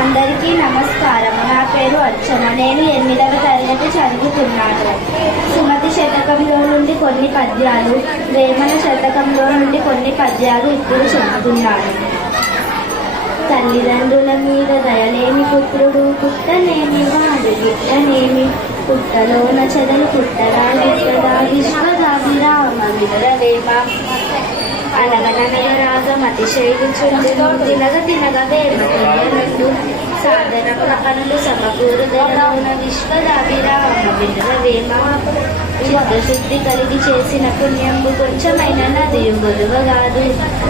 అందరికీ నమస్కారం. నా పేరు అర్చన. నేను 8వ తరగతి చదువుతున్నాను. సుమతి శతకంలో నుండి కొన్ని పద్యాలు, వేమన శతకంలో నుండి కొన్ని పద్యాలు ఇప్పుడు చెబుతున్నాను. తల్లిదండ్రుల మీద దయలేని పుత్రుడు పుట్టనేమి వాడు గిట్టనేమి, పుట్టలోన చెదలు పుట్టరా గిట్టదా విశ్వదాభిరామ వినరవేమ. అనగనగరాగం అతిశయించుండెను తినగ తినగ వేమకు సాధనముల పనులు సమకూరుదరవున విశ్వదాభిరామ వినరవేమ. చిత్తశుద్ధి కలిగి చేసిన పుణ్యంబు కొంచెమైన నదియు గొలువగాదు,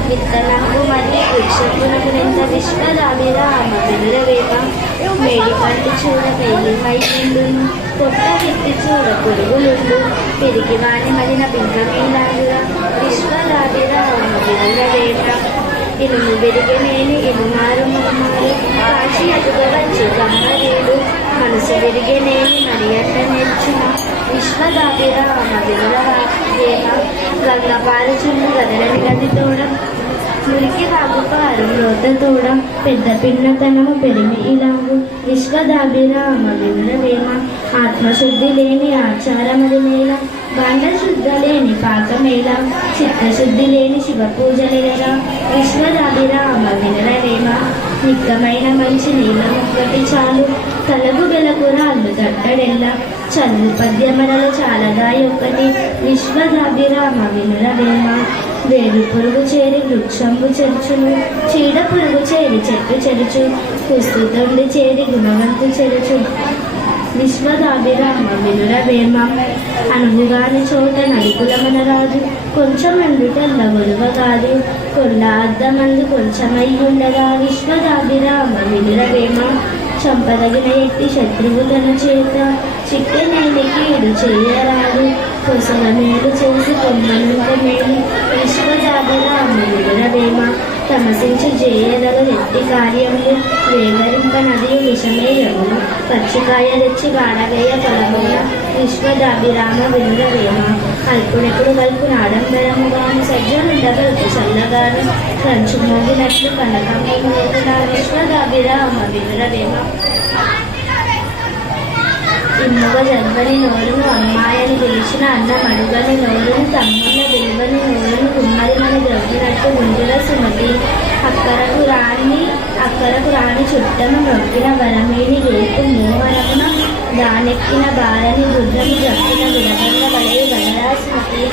విత్తనంబు మరియు వృక్షపునకు నింద విశ్వదాభిరామ వినరవేమ. మేడి పండు చూడ మేలిమైండు, పొట్ట విత్తి చూడ పురుగులుండు, పెరిగి వాణి మలిన పింకమీలాగుగా విశ్వదాభిరామ వినరవేమ. ఇనుము విరిగనేని ఇనుమారు మారు కాశీ అటుగవచ్చు గంగరేడు, మనసు విరిగనేని మరి అట్ట నేర్చున విశ్వదాభిరామ వినరవేమ. గంగ పారుచుండు గదలని గది తోడ మురికి వాగుపారు లోత తోడ, పెద్ద పిన్నతనము పెరిమి ఇలాగు విశ్వదాభిరామ వినరవేమ. ఆత్మశుద్ధి లేని ఆచారమది మేళ, బాండ శుద్ధ లేని పాకమేళ, చిత్తశుద్ధి లేని శివ పూజలేరా విశ్వదాభిరామ వినరవేమ. నిక్కమైన మంచి నీళ్ళ ముక్కటి చాలు, తలకు వెలకు రాళ్ళు తట్టడెల్ల, చదువు పద్యమరల చాలగా ఒక్కటి విశ్వదాభిరామ వినరవేమ. వేరు పురుగు చేరి వృక్షంబు చెరుచును, చీడ పురుగు చేరి చెట్టు చెరుచు, కుస్తుతొండి చేరి గుణవంతు చెరుచు విశ్వదాభిరామ వినురవేమ. అనువుగాని చోట నడుకులమన రాజు, కొంచెం అండుటల్ల ఒలువగాదు, కొండ అద్దమందు కొంచెమయ్యుండగా విశ్వదాభిరామ వినురవేమ. చంపదగిన ఎట్టి శత్రువు తన చేత చిక్కెనేని కీడు చేయరాదు, కొసల మేలు చేసి కొమ్మనంత మేలు విశ్వదాభిరామ వినురవేమ. తమసించు చేయదగ ఎట్టి కార్యములు వేగరింప నదియు విషమేయములు, పచ్చికాయ తెచ్చి వాడవేయ ఫలమున విశ్వదాభిరామ వినురవేమ. అల్పుడెప్పుడు కల్పున ఆడంబరముగాను సజ్జనుండగల్పు చల్లగాను, కంచు మోగినట్లు కనకము విశ్వదాభిరామ వినురవేమ. ఇమ్మగ జన్మని నోరును అమ్మాయని పిలిచిన అన్న మడుగని నోరును తమ్ముళ్ళ విలువని నోరును కుమ్మరి మని ద్రవ్వినట్టు ముందుల సుమతి. అక్కరకు రాని చుట్టము నొక్కిన వరమేని రేపు మోహనమున దానెక్కిన బాలని గుర్రము జప్పిన విడగంగ వలె గలరా సుమతి.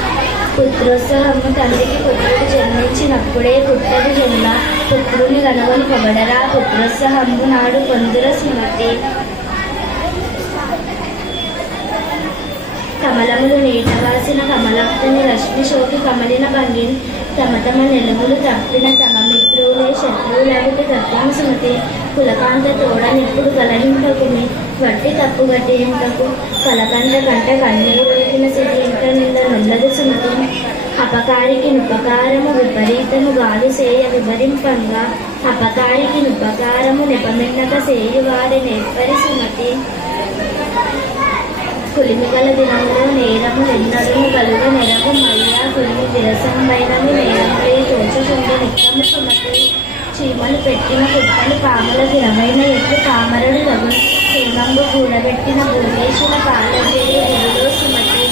పుత్రోత్సవము తండ్రికి పుత్రుడు జన్మించినప్పుడే పుట్టదు జన్మ, పుత్రుని గనవని పొగడరా పుత్రోత్సవము నాడు పొందుర సుమతి. కమలములు నీటవాసిన కమలక్తుని రశ్మి శోకి కమలిన భంగిని, తమ తమ నిలుములు తప్పిన తమ మిత్రులే శత్రువులకు తత్వం సుమతి. కులకాంత తోడనిప్పుడు కలహింపకుని వట్టి తప్పు గట్టింపకు, కలకంట కంట కన్నీరు వేసిన స్థితి ఇంట నింద నొల్లదు సుమతి. అపకారికి నుపకారము విపరీతము గాలి సేయ వివరింపంగా, అపకారికి నుపకారము నెపమిన్నక సేయువారి నేర్పరి సుమతి. కులిమిగల దినములో నేరము ఎన్నడూ కలుగ నెరవు మయ్యా, కులిమి విరసంబైనవి నేరములే తోచుచుండి నిక్కము సుమతి. చీమలు పెట్టిన కుట్టలు పాముల దినమైన ఎట్లు పామరుడు రఘు, క్షేమంబు కూడబెట్టిన భూమేశ్వర పాలవేరు గురులో సుమతి.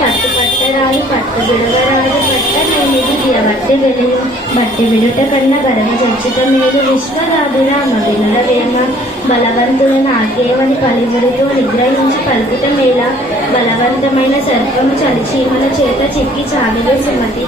పట్టు పట్టరాలు పట్టు విడవరాలు పట్ట నేనిది దియబట్టి వెలియు, బట్టి విడుట కన్నా గరవ చర్చిత మేలు విశ్వదాభిరామ వినురవేమ. బలవంతులను ఆకేవని పలివురితో నిగ్రహించి పలుకుట మేళ, బలవంతమైన సర్పము చలిచీమల చేత చిక్కి చాలులు సుమతి.